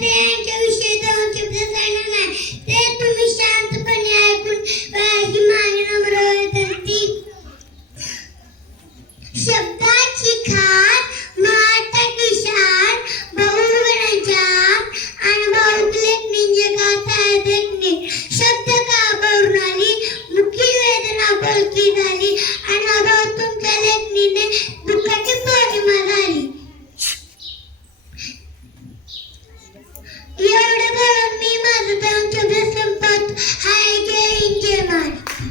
Good